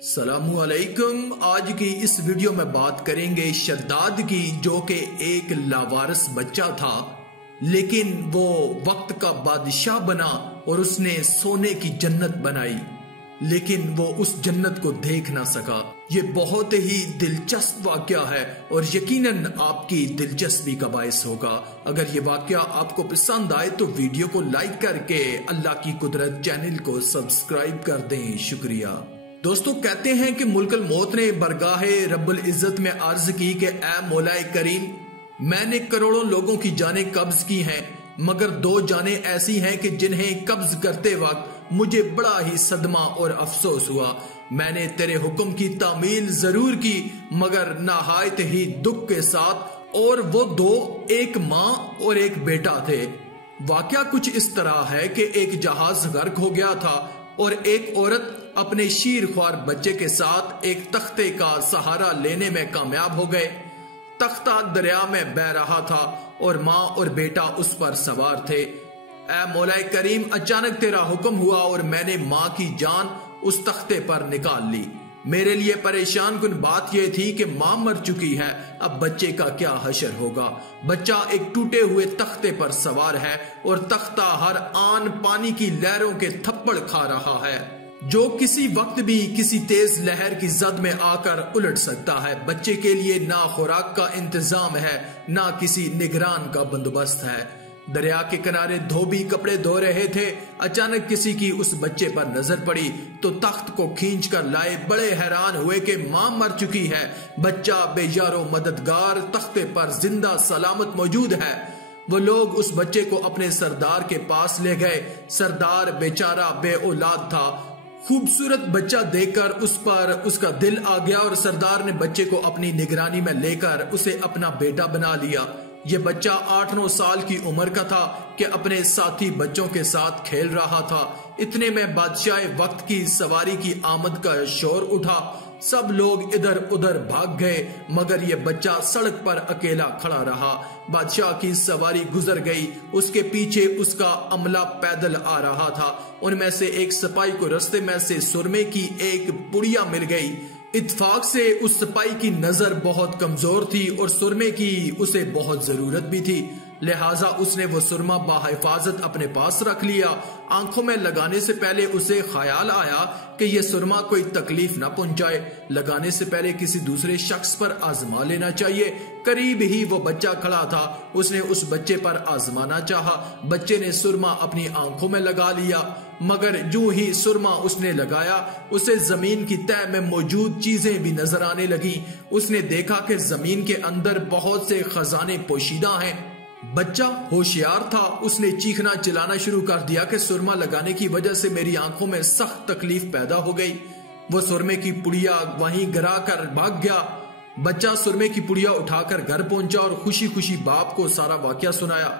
सलामुअलैकुम। आज की इस वीडियो में बात करेंगे शद्दाद की, जो कि एक लावारिस बच्चा था, लेकिन वो वक्त का बादशाह बना और उसने सोने की जन्नत बनाई, लेकिन वो उस जन्नत को देख ना सका। ये बहुत ही दिलचस्प वाकया है और यकीनन आपकी दिलचस्पी का बायस होगा। अगर ये वाकया आपको पसंद आए तो वीडियो को लाइक करके अल्लाह की कुदरत चैनल को सब्सक्राइब कर दें। शुक्रिया। दोस्तों, कहते हैं कि मुल्कल मौत ने बरगाहे रब्बुल इज्जत में अर्ज की कि ऐ मौलाए करीम, मैंने करोड़ों लोगों की जानें कब्ज की हैं, मगर दो जानें ऐसी हैं कि जिन्हें कब्ज करते वक्त मुझे बड़ा ही सदमा और अफसोस हुआ। मैंने तेरे हुक्म की तामील जरूर की, मगर नहायत ही दुख के साथ, और वो दो, एक माँ और एक बेटा थे। वाकया कुछ इस तरह है कि एक जहाज गर्क हो गया था और एक औरत अपने शीर ख्वार बच्चे के साथ एक तख्ते का सहारा लेने में कामयाब हो गए। तख्ता दरिया में बह रहा था और माँ और बेटा उस पर सवार थे। ऐ मौलाए करीम, अचानक तेरा हुक्म हुआ और मैंने माँ की जान उस तख्ते पर निकाल ली। मेरे लिए परेशान कुन बात यह थी कि माँ मर चुकी है, अब बच्चे का क्या हशर होगा। बच्चा एक टूटे हुए तख्ते पर सवार है और तख्ता हर आन पानी की लहरों के थप्पड़ खा रहा है, जो किसी वक्त भी किसी तेज लहर की जद में आकर उलट सकता है। बच्चे के लिए ना खुराक का इंतजाम है, ना किसी निगरान का बंदोबस्त है। दरिया के किनारे धोबी कपड़े धो रहे थे। अचानक किसी की उस बच्चे पर नजर पड़ी तो तख्त को खींच कर लाए। बड़े हैरान हुए कि माँ मर चुकी है, बच्चा बेयारो मददगार तख्ते पर जिंदा सलामत मौजूद है। वो लोग उस बच्चे को अपने सरदार के पास ले गए। सरदार बेचारा बे औलाद था। खूबसूरत बच्चा देखकर उस पर उसका दिल आ गया और सरदार ने बच्चे को अपनी निगरानी में लेकर उसे अपना बेटा बना लिया। ये बच्चा 8-9 साल की उम्र का था कि अपने साथी बच्चों के साथ खेल रहा था। इतने में बादशाह वक्त की सवारी की आमद का शोर उठा। सब लोग इधर उधर भाग गए, मगर ये बच्चा सड़क पर अकेला खड़ा रहा। बादशाह की सवारी गुजर गई, उसके पीछे उसका अमला पैदल आ रहा था। उनमें से एक सिपाही को रास्ते में से सुरमे की एक पुड़िया मिल गई। इत्तेफाक से उस सिपाही की नजर बहुत कमजोर थी और सुरमे की उसे बहुत जरूरत भी थी, लिहाजा उसने वो सुरमा बाहिफाजत अपने पास रख लिया। आंखों में लगाने से पहले उसे ख्याल आया कि यह सुरमा कोई तकलीफ न पहुंचाए। लगाने से पहले किसी दूसरे शख्स पर आजमा लेना चाहिए। करीब ही वो बच्चा खड़ा था, उसने उस बच्चे पर आजमाना चाहा। बच्चे ने सुरमा अपनी आंखों में लगा लिया, मगर यूं ही सुरमा उसने लगाया, उसे जमीन की तह में मौजूद चीजें भी नजर आने लगी। उसने देखा कि जमीन के अंदर बहुत से खजाने पोशीदा हैं। बच्चा होशियार था, उसने चीखना चिल्लाना शुरू कर दिया कि सुरमा लगाने की वजह से मेरी आंखों में सख्त तकलीफ पैदा हो गई। वो सुरमे की पुड़िया वहीं गिरा कर भाग गया। बच्चा सुरमे की पुड़िया उठाकर घर पहुंचा और खुशी खुशी बाप को सारा वाकया सुनाया।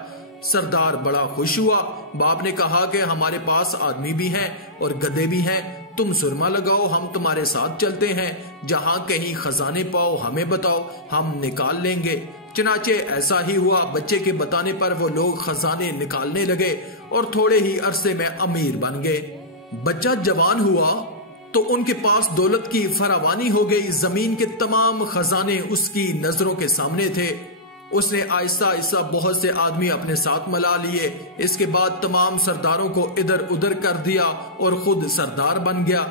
सरदार बड़ा खुश हुआ। बाप ने कहा कि हमारे पास आदमी भी हैं और गधे भी हैं, तुम सुरमा लगाओ, हम तुम्हारे साथ चलते हैं। जहां कहीं खजाने पाओ हमें बताओ, हम निकाल लेंगे। चनाचे ऐसा ही हुआ। बच्चे के बताने पर वो लोग खजाने निकालने लगे और थोड़े ही अरसे में अमीर बन गए। बच्चा जवान हुआ तो उनके पास दौलत की फरावानी हो गई। जमीन के तमाम खजाने उसकी नजरों के सामने थे। उसने आहिस्ता आहिस्ता बहुत से आदमी अपने साथ मिला लिए। इसके बाद तमाम सरदारों को इधर उधर कर दिया और खुद सरदार बन गया।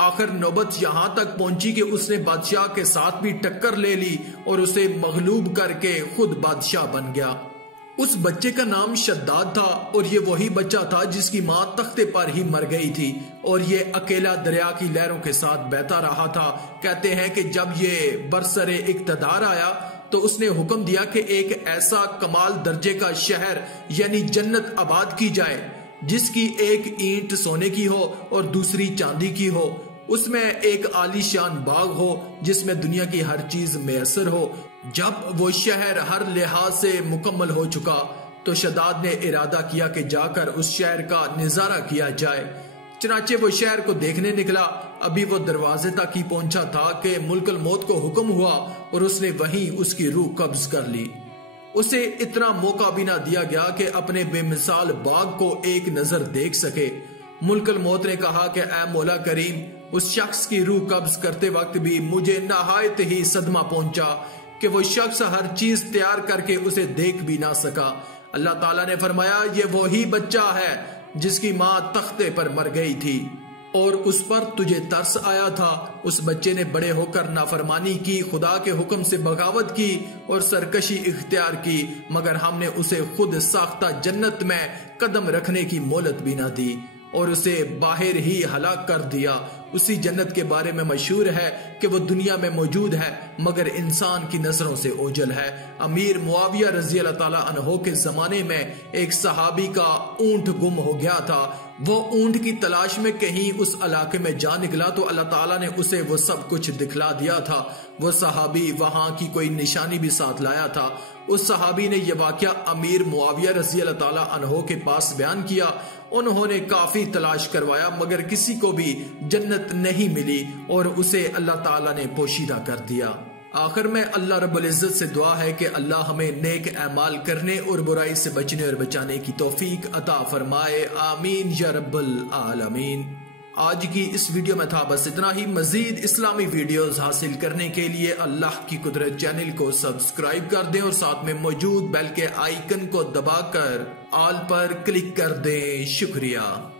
आखिर नौबत यहाँ तक पहुंची कि उसने बादशाह के साथ भी टक्कर ले ली और उसे मगलूब करके खुद बादशाह बन गया। उस बच्चे का नाम शद्दाद था और ये वही बच्चा था जिसकी माँ तख्ते पर ही मर गई थी और ये अकेला दरिया की लहरों के साथ बहता रहा था। कहते हैं कि जब ये बरसरे इक्तदार आया तो उसने हुक्म दिया कि एक ऐसा कमाल दर्जे का शहर यानी जन्नत आबाद की जाए, जिसकी एक ईंट सोने की हो और दूसरी चांदी की हो। उसमें एक आलीशान बाग हो जिसमें दुनिया की हर चीज मैसर हो। जब वो शहर हर लिहाज से मुकम्मल हो चुका तो शद्दाद ने इरादा किया कि जाकर उस शहर का नजारा किया जाए। चनाचे वो शहर को देखने निकला। अभी वो दरवाजे तक ही पहुंचा था कि मुल्कल मौत को हुक्म हुआ और उसने वहीं उसकी रूह कब्ज कर ली। उसे इतना मौका भी ना दिया गया कि अपने बेमिसाल बाग को एक नजर देख सके। मुल्कल मौत ने कहा कि ऐ मौला करीम, उस शख्स की रूह कब्ज करते वक्त भी मुझे नहायत ही सदमा पहुंचा कि वो शख्स हर चीज तैयार करके उसे देख भी ना सका। अल्लाह ताला ने फरमाया, ये वही बच्चा है जिसकी माँ तख्ते पर मर गई थी और उस पर तुझे तरस आया था। उस बच्चे ने बड़े होकर नाफरमानी की, खुदा के हुक्म से बगावत की और सरकशी इख्तियार की, मगर हमने उसे खुद साख्ता जन्नत में कदम रखने की मोहलत भी ना दी और उसे बाहर ही हलाक कर दिया। उसी जन्नत के बारे में मशहूर है कि वो दुनिया में मौजूद है मगर इंसान की नजरों से ओझल है। अमीर मुआविया रजी अल्लाह ताला अन्हो के जमाने में एक सहाबी का ऊंट गुम हो गया था। वो ऊंट की तलाश में कहीं उस इलाके में जा निकला तो अल्लाह ताला ने उसे वो सब कुछ दिखला दिया था। वो सहाबी वहां की कोई निशानी भी साथ लाया था। उस सहाबी ने यह वाकया अमीर मुआविया रजी अल्लाह ताला अन्हो के पास बयान किया। उन्होंने काफी तलाश करवाया मगर किसी को भी जन्नत नहीं मिली और उसे अल्लाह ताला ने पोशीदा कर दिया। आखिर में अल्लाह रब्बुल इज्जत से दुआ है कि अल्लाह हमें नेक अमाल करने और बुराई से बचने और बचाने की तौफीक अता फरमाए। आमीन या रब्बुल आलमीन। आज की इस वीडियो में था बस इतना ही। मजीद इस्लामी वीडियोस हासिल करने के लिए अल्लाह की कुदरत चैनल को सब्सक्राइब कर दें और साथ में मौजूद बेल के आइकन को दबाकर ऑल पर क्लिक कर दें। शुक्रिया।